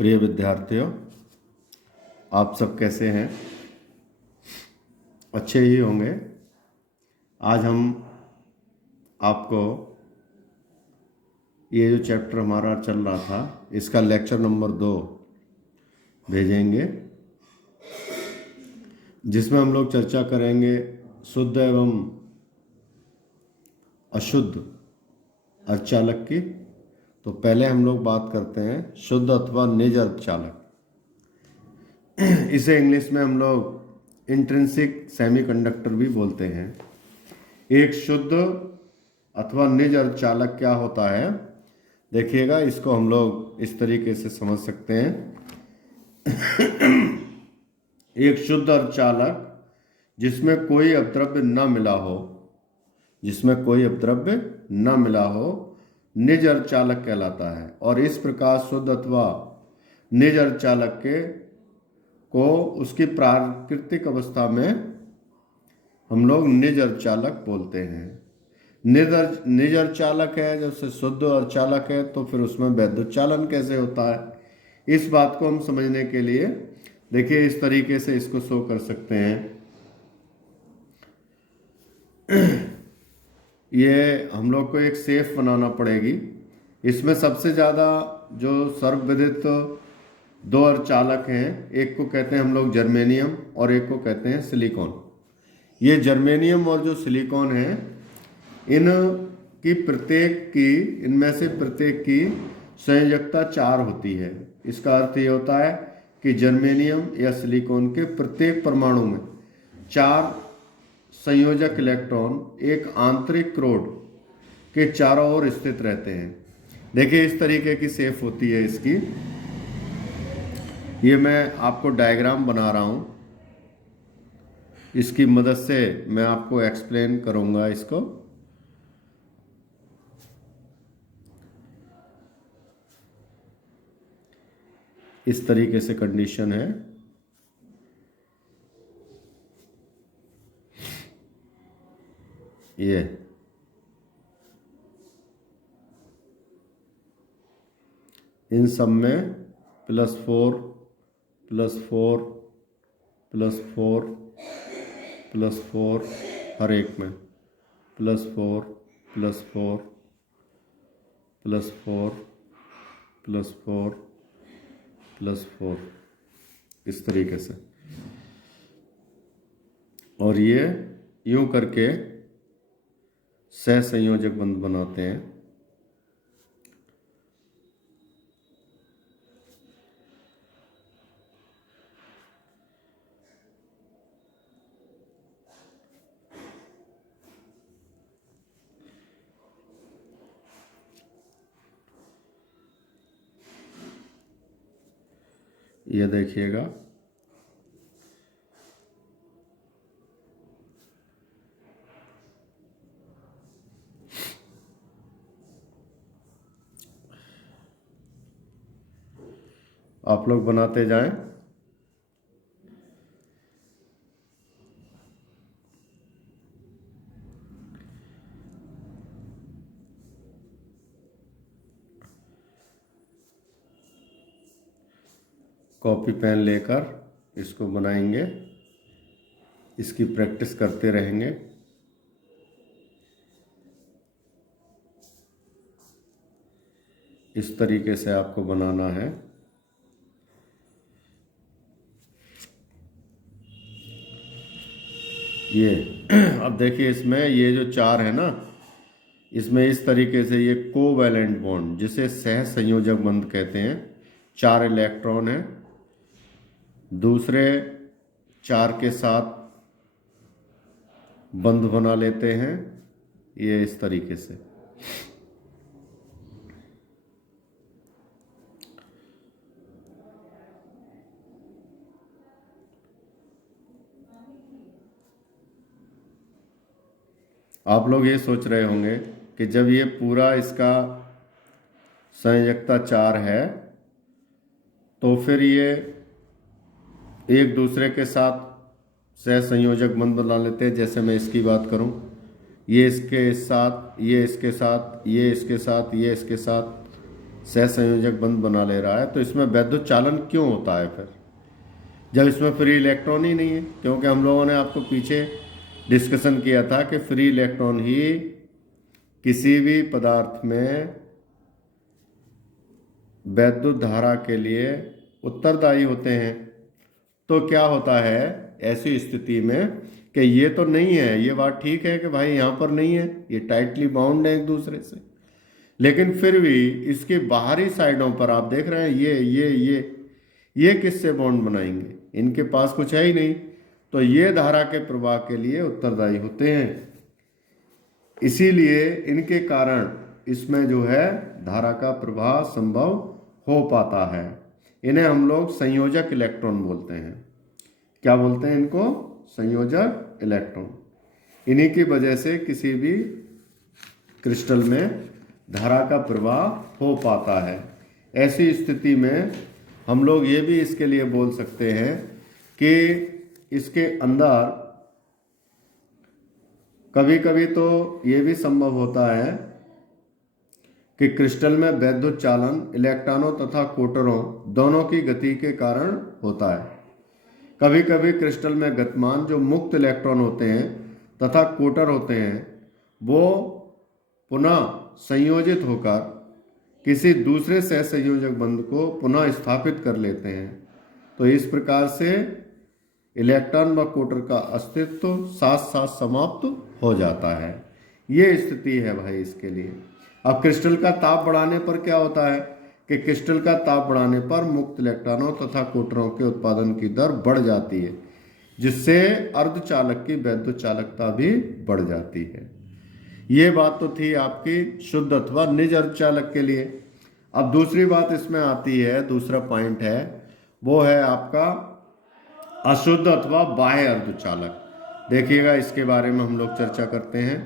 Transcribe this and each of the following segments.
प्रिय विद्यार्थियों, आप सब कैसे हैं? अच्छे ही होंगे। आज हम आपको ये जो चैप्टर हमारा चल रहा था इसका लेक्चर नंबर 2 भेजेंगे, जिसमें हम लोग चर्चा करेंगे शुद्ध एवं अशुद्ध अर्धचालक की। तो पहले हम लोग बात करते हैं शुद्ध अथवा निज अर्धचालक। इसे इंग्लिश में हम लोग इंट्रिंसिक सेमीकंडक्टर भी बोलते हैं। एक शुद्ध अथवा निज अर्धचालक क्या होता है, देखिएगा। इसको हम लोग इस तरीके से समझ सकते हैं। एक शुद्ध अर्धचालक जिसमें कोई अपद्रव्य न मिला हो, जिसमें कोई अपद्रव्य न मिला हो, निज अर्धचालक कहलाता है। और इस प्रकार शुद्ध अथवा निज अर्धचालक को उसकी प्राकृतिक अवस्था में हम लोग निज अर्धचालक बोलते हैं। निज अर्धचालक है, जैसे शुद्ध अर्धचालक है, तो फिर उसमें वैद्युतचालन कैसे होता है, इस बात को हम समझने के लिए देखिए इस तरीके से इसको शो कर सकते हैं। ये हम लोग को एक सेफ बनाना पड़ेगी। इसमें सबसे ज़्यादा जो सर्वविदित 2 अर्धचालक हैं, एक को कहते हैं हम लोग जर्मेनियम और एक को कहते हैं सिलिकॉन। ये जर्मेनियम और जो सिलिकॉन है, इनमें से प्रत्येक की संयोजकता 4 होती है। इसका अर्थ ये होता है कि जर्मेनियम या सिलिकॉन के प्रत्येक परमाणु में 4 संयोजक इलेक्ट्रॉन एक आंतरिक क्रोड के चारों ओर स्थित रहते हैं। देखिए इस तरीके की सेफ होती है इसकी। ये मैं आपको डायग्राम बना रहा हूँ, इसकी मदद से मैं आपको एक्सप्लेन करूँगा इसको। इस तरीके से कंडीशन है। ये इन सब में +4 +4 +4 +4, हर एक में +4 +4 +4 +4 +4, इस तरीके से। और ये यूं करके सहसंयोजक बंध बनाते हैं। ये देखिएगा, आप लोग बनाते जाएं। कॉपी पेन लेकर इसको बनाएंगे, इसकी प्रैक्टिस करते रहेंगे। इस तरीके से आपको बनाना है। ये अब देखिए, इसमें ये जो 4 है ना, इसमें इस तरीके से ये कोवैलेंट बॉन्ड, जिसे सह संयोजक बंध कहते हैं, 4 इलेक्ट्रॉन है, दूसरे 4 के साथ बंध बना लेते हैं। ये इस तरीके से। आप लोग ये सोच रहे होंगे कि जब ये पूरा इसका संयोजकता 4 है, तो फिर ये एक दूसरे के साथ सहसंयोजक बंध बना लेते हैं। जैसे मैं इसकी बात करूं, ये इसके साथ, ये इसके साथ, ये इसके साथ, ये इसके साथ, सहसंयोजक बंध बना ले रहा है, तो इसमें वैद्युत चालन क्यों होता है फिर, जब इसमें फ्री इलेक्ट्रॉन ही नहीं है? क्योंकि हम लोगों ने आपको पीछे डिस्कशन किया था कि फ्री इलेक्ट्रॉन ही किसी भी पदार्थ में वैद्युत धारा के लिए उत्तरदायी होते हैं। तो क्या होता है ऐसी स्थिति में कि ये तो नहीं है, ये बात ठीक है कि भाई यहाँ पर नहीं है, ये टाइटली बाउंड है एक दूसरे से, लेकिन फिर भी इसके बाहरी साइडों पर आप देख रहे हैं ये किससे बॉन्ड बनाएंगे? इनके पास कुछ है ही नहीं, तो ये धारा के प्रवाह के लिए उत्तरदायी होते हैं। इसीलिए इनके कारण इसमें जो है धारा का प्रवाह संभव हो पाता है। इन्हें हम लोग संयोजक इलेक्ट्रॉन बोलते हैं। क्या बोलते हैं इनको? संयोजक इलेक्ट्रॉन। इन्हीं की वजह से किसी भी क्रिस्टल में धारा का प्रवाह हो पाता है। ऐसी स्थिति में हम लोग ये भी इसके लिए बोल सकते हैं कि इसके अंदर कभी कभी तो ये भी संभव होता है कि क्रिस्टल में वैद्युत चालन इलेक्ट्रॉनों तथा कोटरों दोनों की गति के कारण होता है। कभी कभी क्रिस्टल में गतिमान जो मुक्त इलेक्ट्रॉन होते हैं तथा कोटर होते हैं वो पुनः संयोजित होकर किसी दूसरे सहसंयोजक बंध को पुनः स्थापित कर लेते हैं। तो इस प्रकार से इलेक्ट्रॉन व कोटर का अस्तित्व साथ साथ समाप्त हो जाता है। ये स्थिति है भाई इसके लिए। अब क्रिस्टल का ताप बढ़ाने पर क्या होता है कि क्रिस्टल का ताप बढ़ाने पर मुक्त इलेक्ट्रॉनों तथा कोटरों के उत्पादन की दर बढ़ जाती है, जिससे अर्धचालक की वैद्युत चालकता भी बढ़ जाती है। ये बात तो थी आपकी शुद्ध अथवा निज अर्धचालक के लिए। अब दूसरी बात इसमें आती है, दूसरा पॉइंट है, वो है आपका अशुद्ध अथवा बाह्य अर्धचालक। देखिएगा इसके बारे में हम लोग चर्चा करते हैं।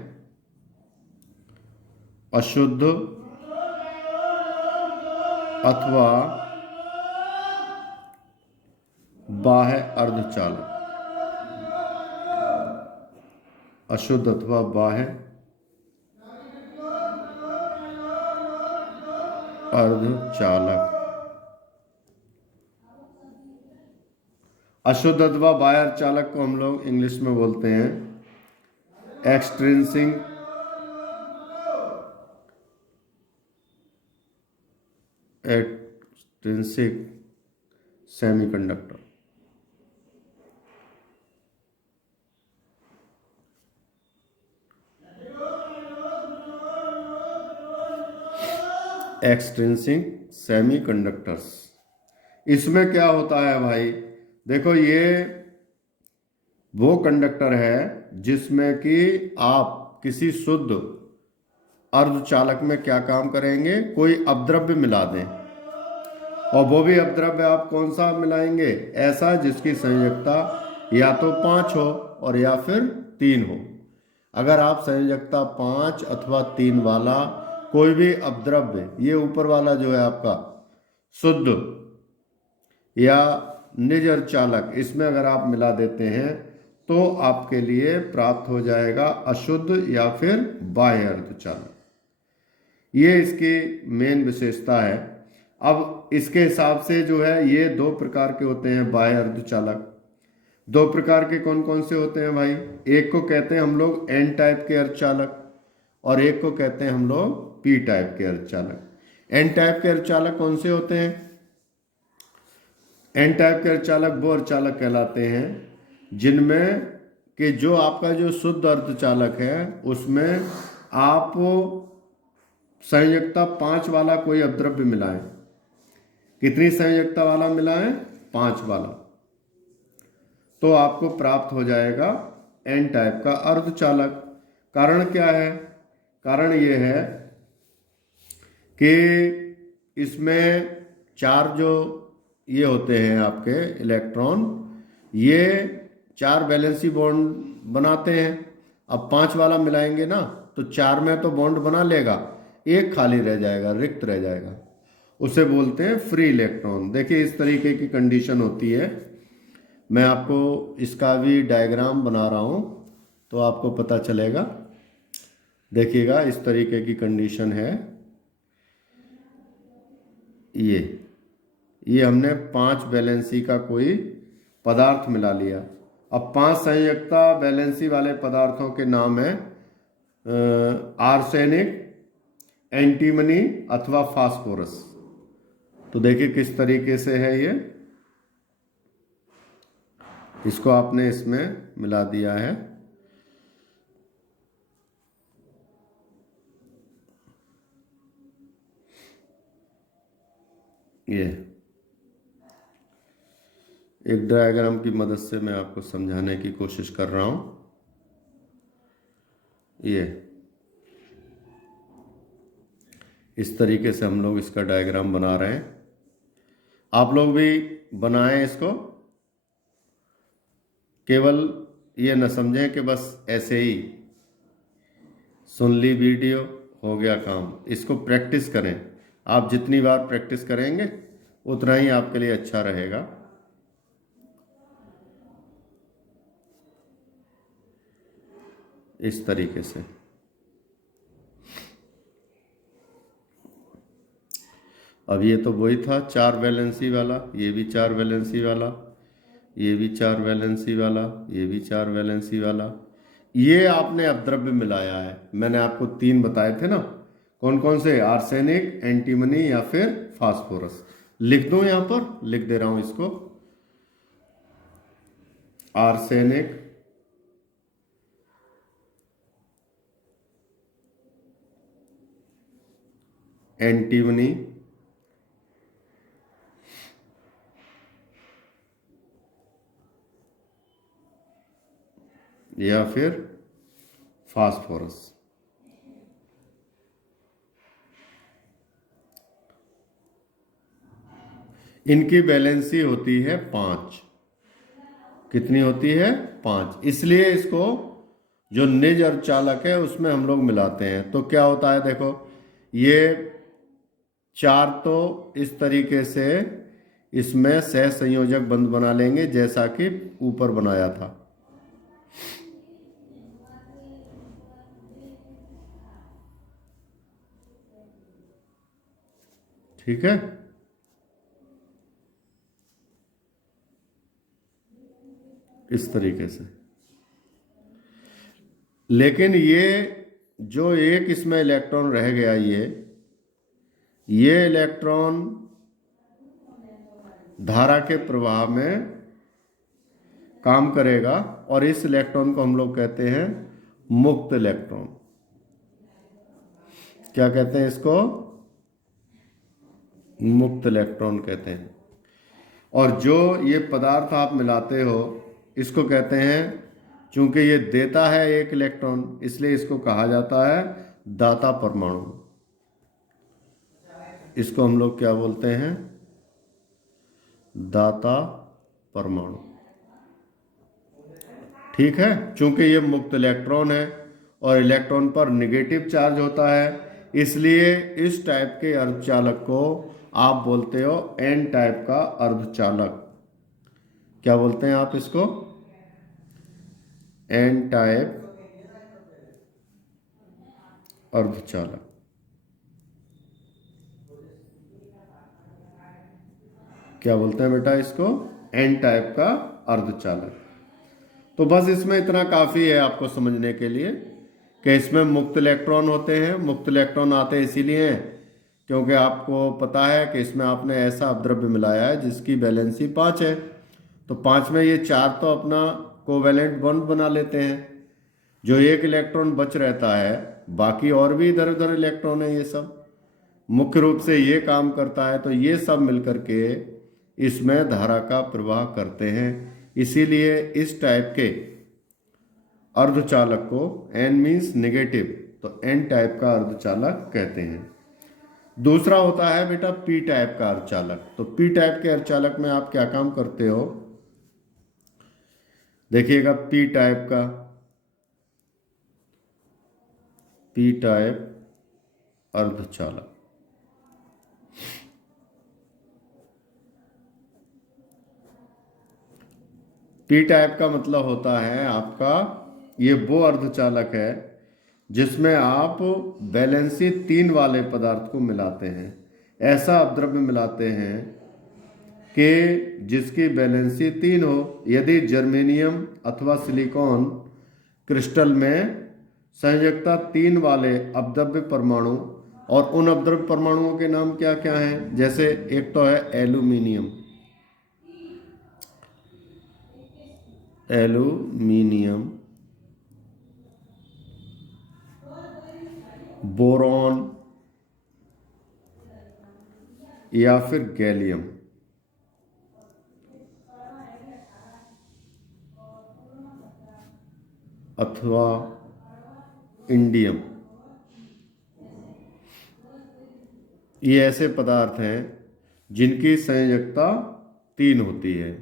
अशुद्ध अथवा बाह्य अर्धचालक। अशुद्ध अथवा बाह्य अर्धचालक। अशुद्ध अथवा बाह्य अर्धचालक को हम लोग इंग्लिश में बोलते हैं एक्सट्रिंसिक सेमीकंडक्टर। Extrinsic semiconductors. इसमें क्या होता है भाई, देखो ये वो कंडक्टर है जिसमें कि आप किसी शुद्ध अर्धचालक में क्या काम करेंगे, कोई अपद्रव्य मिला दें, और वो भी अपद्रव्य आप कौन सा मिलाएंगे, ऐसा जिसकी संयोजकता या तो 5 हो और या फिर 3 हो। अगर आप संयोजकता 5 अथवा 3 वाला कोई भी अपद्रव्य, ये ऊपर वाला जो है आपका शुद्ध या निज अर्धचालक, इसमें अगर आप मिला देते हैं तो आपके लिए प्राप्त हो जाएगा अशुद्ध या फिर बाह्य अर्धचालक। ये इसकी मेन विशेषता है। अब इसके हिसाब से जो है ये 2 प्रकार के होते हैं बाह्य अर्धचालक। 2 प्रकार के कौन कौन से होते हैं भाई? एक को कहते हैं हम लोग एन टाइप के अर्धचालक और एक को कहते हैं हम लोग पी टाइप के अर्धचालक। एन टाइप के अर्धचालक कौन से होते हैं? एन टाइप के अर्धचालक वो अर्धचालक कहलाते हैं जिनमें कि जो आपका जो शुद्ध अर्धचालक है उसमें आप संयोजकता 5 वाला कोई अपद्रव्य मिलाएं। कितनी संयोजकता वाला मिलाएं? 5 वाला, तो आपको प्राप्त हो जाएगा एन टाइप का अर्धचालक। कारण क्या है? कारण ये है कि इसमें 4 जो ये होते हैं आपके इलेक्ट्रॉन, ये 4 वैलेंसी बॉन्ड बनाते हैं। अब 5 वाला मिलाएंगे ना तो 4 में तो बॉन्ड बना लेगा, एक खाली रह जाएगा, रिक्त रह जाएगा, उसे बोलते हैं फ्री इलेक्ट्रॉन। देखिए इस तरीके की कंडीशन होती है। मैं आपको इसका भी डायग्राम बना रहा हूँ तो आपको पता चलेगा। देखिएगा इस तरीके की कंडीशन है। ये हमने 5 वैलेंसी का कोई पदार्थ मिला लिया। अब 5 संयुक्ता वैलेंसी वाले पदार्थों के नाम है आर्सेनिक, एंटीमनी अथवा फास्फोरस। तो देखिए किस तरीके से है ये, इसको आपने इसमें मिला दिया है। ये एक डायग्राम की मदद से मैं आपको समझाने की कोशिश कर रहा हूं। ये इस तरीके से हम लोग इसका डायग्राम बना रहे हैं। आप लोग भी बनाएं इसको, केवल ये न समझें कि बस ऐसे ही सुन ली वीडियो हो गया काम। इसको प्रैक्टिस करें। आप जितनी बार प्रैक्टिस करेंगे उतना ही आपके लिए अच्छा रहेगा। इस तरीके से अब ये तो वही था 4 वैलेंसी वाला, ये भी 4 वैलेंसी वाला, ये भी 4 वैलेंसी वाला, ये भी 4 वैलेंसी वाला। ये आपने अपद्रव्य मिलाया है। मैंने आपको 3 बताए थे ना, कौन कौन से, आर्सेनिक, एंटीमनी या फिर फास्फोरस। लिख दो, यहां पर लिख दे रहा हूं इसको। आर्सेनिक, एंटीमनी, या फिर फास्फोरस। इनकी वैलेंसी होती है 5। कितनी होती है? 5। इसलिए इसको जो निज अर्धचालक है उसमें हम लोग मिलाते हैं। तो क्या होता है, देखो ये 4 तो इस तरीके से इसमें सह संयोजक बंध बना लेंगे जैसा कि ऊपर बनाया था। ठीक है, इस तरीके से। लेकिन ये जो एक इसमें इलेक्ट्रॉन रह गया, ये इलेक्ट्रॉन धारा के प्रवाह में काम करेगा और इस इलेक्ट्रॉन को हम लोग कहते हैं मुक्त इलेक्ट्रॉन। क्या कहते हैं इसको? मुक्त इलेक्ट्रॉन कहते हैं। और जो ये पदार्थ आप मिलाते हो इसको कहते हैं, चूंकि ये देता है 1 इलेक्ट्रॉन, इसलिए इसको कहा जाता है दाता परमाणु। इसको हम लोग क्या बोलते हैं? दाता परमाणु। ठीक है, चूंकि ये मुक्त इलेक्ट्रॉन है और इलेक्ट्रॉन पर नेगेटिव चार्ज होता है, इसलिए इस टाइप के अर्धचालक को आप बोलते हो एन टाइप का अर्धचालक। क्या बोलते हैं आप इसको? एन टाइप अर्धचालक। क्या बोलते हैं बेटा इसको? एन टाइप का अर्धचालक। तो बस इसमें इतना काफी है आपको समझने के लिए कि इसमें मुक्त इलेक्ट्रॉन होते हैं। मुक्त इलेक्ट्रॉन आते इसीलिए हैं क्योंकि आपको पता है कि इसमें आपने ऐसा अपद्रव्य मिलाया है जिसकी वैलेंसी 5 है। तो 5 में ये 4 तो अपना कोवैलेंट बॉन्ड बना लेते हैं, जो 1 इलेक्ट्रॉन बच रहता है, बाकी और भी इधर उधर इलेक्ट्रॉन है, ये सब मुख्य रूप से ये काम करता है। तो ये सब मिलकर के इसमें धारा का प्रवाह करते हैं। इसीलिए इस टाइप के अर्धचालक को एन मीन्स नेगेटिव, तो एन टाइप का अर्धचालक कहते हैं। दूसरा होता है बेटा पी टाइप का अर्धचालक। तो पी टाइप के अर्धचालक में आप क्या काम करते हो? देखिएगा पी टाइप का, पी टाइप अर्धचालक। पी टाइप का मतलब होता है आपका, ये वो अर्धचालक है जिसमें आप वैलेंसी 3 वाले पदार्थ को मिलाते हैं। ऐसा अपद्रव्य मिलाते हैं कि जिसकी वैलेंसी 3 हो। यदि जर्मेनियम अथवा सिलिकॉन क्रिस्टल में संयोजकता 3 वाले अपद्रव्य परमाणु, और उन अपद्रव्य परमाणुओं के नाम क्या क्या हैं, जैसे एक तो है एल्यूमिनियम, एल्यूमिनियम, बोरॉन या फिर गैलियम, अथवा इंडियम। ये ऐसे पदार्थ हैं जिनकी संयोजकता 3 होती है।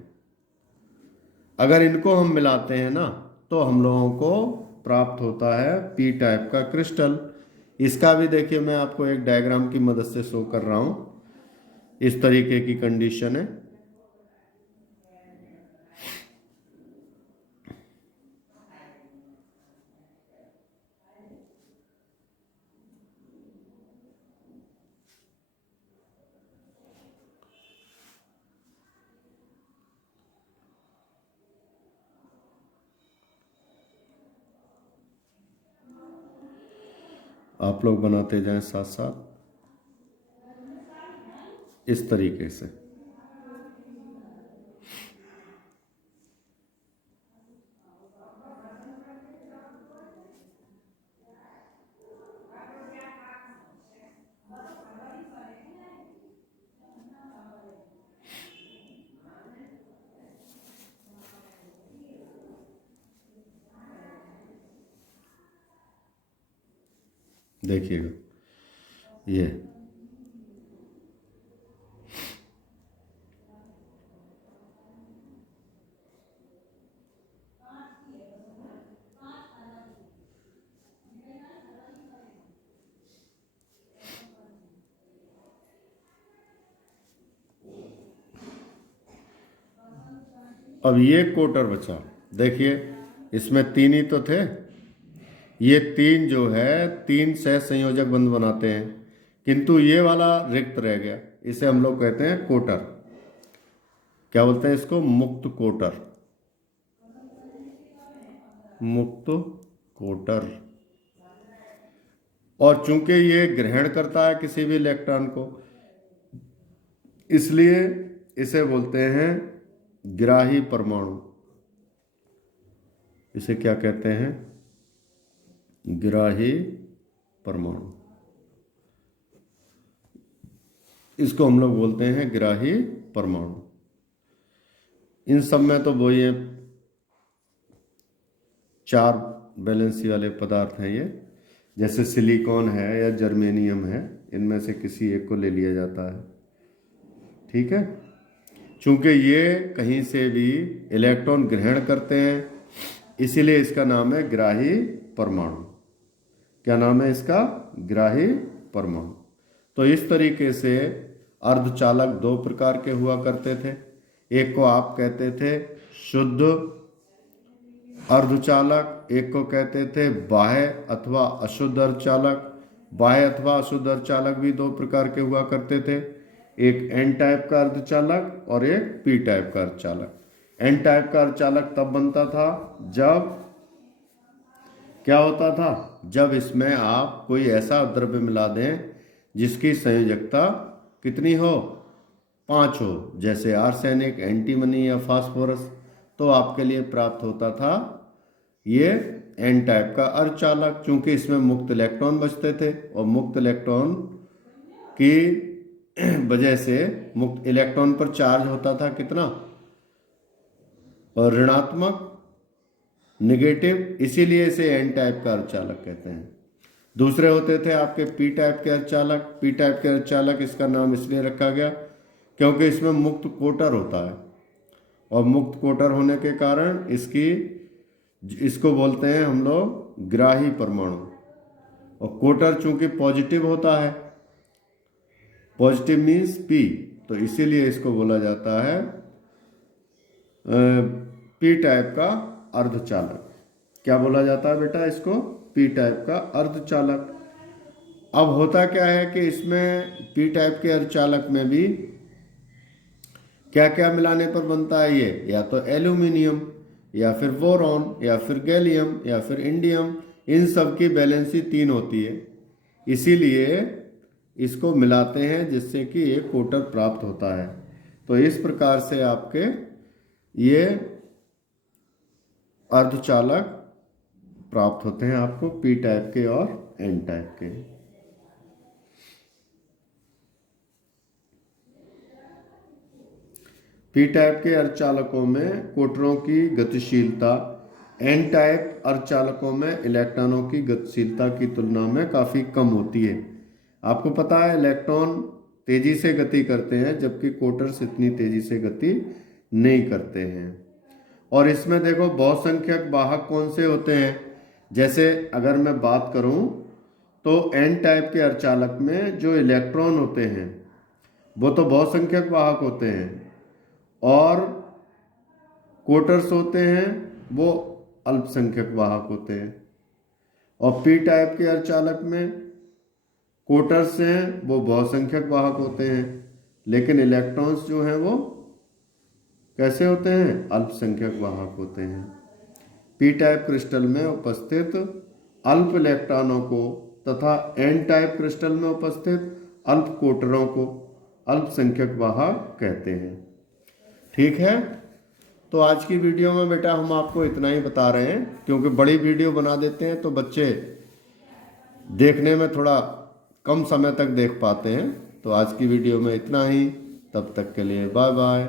अगर इनको हम मिलाते हैं ना तो हम लोगों को प्राप्त होता है पी टाइप का क्रिस्टल। इसका भी देखिए मैं आपको एक डायग्राम की मदद से शो कर रहा हूं। इस तरीके की कंडीशन है। आप लोग बनाते जाएं साथ साथ इस तरीके से। देखिएगा ये अब ये कोटर बचा। देखिए इसमें 3 ही तो थे। ये 3 जो है 3 सह संयोजक बंध बनाते हैं, किंतु ये वाला रिक्त रह गया। इसे हम लोग कहते हैं कोटर। क्या बोलते हैं इसको? मुक्त कोटर, मुक्त कोटर। और चूंकि ये ग्रहण करता है किसी भी इलेक्ट्रॉन को, इसलिए इसे बोलते हैं ग्राही परमाणु। इसे क्या कहते हैं? ग्राही परमाणु। इसको हम लोग बोलते हैं ग्राही परमाणु। इन सब में तो वही है, 4 वैलेंसी वाले पदार्थ हैं ये। जैसे सिलिकॉन है या जर्मेनियम है, इनमें से किसी एक को ले लिया जाता है। ठीक है। चूंकि ये कहीं से भी इलेक्ट्रॉन ग्रहण करते हैं, इसीलिए इसका नाम है ग्राही परमाणु। क्या नाम है इसका? ग्राही परमाणु। तो इस तरीके से अर्धचालक 2 प्रकार के हुआ करते थे। एक को आप कहते थे शुद्ध अर्धचालक, एक को कहते थे बाह्य अथवा अशुद्ध अर्धचालक। बाह्य अथवा अशुद्ध अर्धचालक भी 2 प्रकार के हुआ करते थे, एक एन टाइप का अर्धचालक और एक पी टाइप का अर्धचालक। एन टाइप का अर्धचालक तब बनता था जब क्या होता था, जब इसमें आप कोई ऐसा द्रव्य मिला दें जिसकी संयोजकता कितनी हो? 5 हो, जैसे आर्सेनिक, एंटीमनी या फास्फोरस। तो आपके लिए प्राप्त होता था ये एन टाइप का अर्धचालक। चूंकि इसमें मुक्त इलेक्ट्रॉन बचते थे, और मुक्त इलेक्ट्रॉन की वजह से मुक्त इलेक्ट्रॉन पर चार्ज होता था कितना? और ऋणात्मक, निगेटिव, इसीलिए इसे एन टाइप का अर्धचालक कहते हैं। दूसरे होते थे आपके पी टाइप के अर्धचालक। पी टाइप के अर्धचालक इसका नाम इसलिए रखा गया क्योंकि इसमें मुक्त कोटर होता है, और मुक्त कोटर होने के कारण इसको बोलते हैं हम लोग ग्राही परमाणु। और कोटर चूंकि पॉजिटिव होता है, पॉजिटिव मीन्स पी, तो इसीलिए इसको बोला जाता है पी टाइप का अर्धचालक। क्या बोला जाता है बेटा इसको? पी टाइप का अर्धचालक। अब होता क्या है कि इसमें पी टाइप के अर्धचालक में भी क्या क्या मिलाने पर बनता है ये, या तो एल्यूमिनियम या फिर बोरॉन या फिर गैलियम या फिर इंडियम, इन सब की वैलेंसी 3 होती है, इसीलिए इसको मिलाते हैं जिससे कि एक कोटर प्राप्त होता है। तो इस प्रकार से आपके ये अर्धचालक प्राप्त होते हैं आपको, पी टाइप के और एन टाइप के। पी टाइप के अर्धचालकों में कोटरों की गतिशीलता एन टाइप अर्धचालकों में इलेक्ट्रॉनों की गतिशीलता की तुलना में काफ़ी कम होती है। आपको पता है इलेक्ट्रॉन तेजी से गति करते हैं जबकि कोटर्स इतनी तेजी से गति नहीं करते हैं। और इसमें देखो बहुसंख्यक वाहक कौन से होते हैं, जैसे अगर मैं बात करूं तो एन टाइप के अर्धचालक में जो इलेक्ट्रॉन होते हैं वो तो बहुसंख्यक वाहक होते हैं, और कोटर्स होते हैं वो अल्पसंख्यक वाहक होते हैं। और पी टाइप के अर्धचालक में कोटर्स हैं वो बहुसंख्यक वाहक होते हैं, लेकिन इलेक्ट्रॉन्स जो हैं वो कैसे होते हैं, अल्पसंख्यक वाहक होते हैं। पी टाइप क्रिस्टल में उपस्थित अल्प इलेक्ट्रॉनों को तथा एन टाइप क्रिस्टल में उपस्थित अल्प कोटरों को अल्पसंख्यक वाहक कहते हैं। ठीक है, तो आज की वीडियो में बेटा हम आपको इतना ही बता रहे हैं, क्योंकि बड़ी वीडियो बना देते हैं तो बच्चे देखने में थोड़ा कम समय तक देख पाते हैं। तो आज की वीडियो में इतना ही, तब तक के लिए बाय बाय।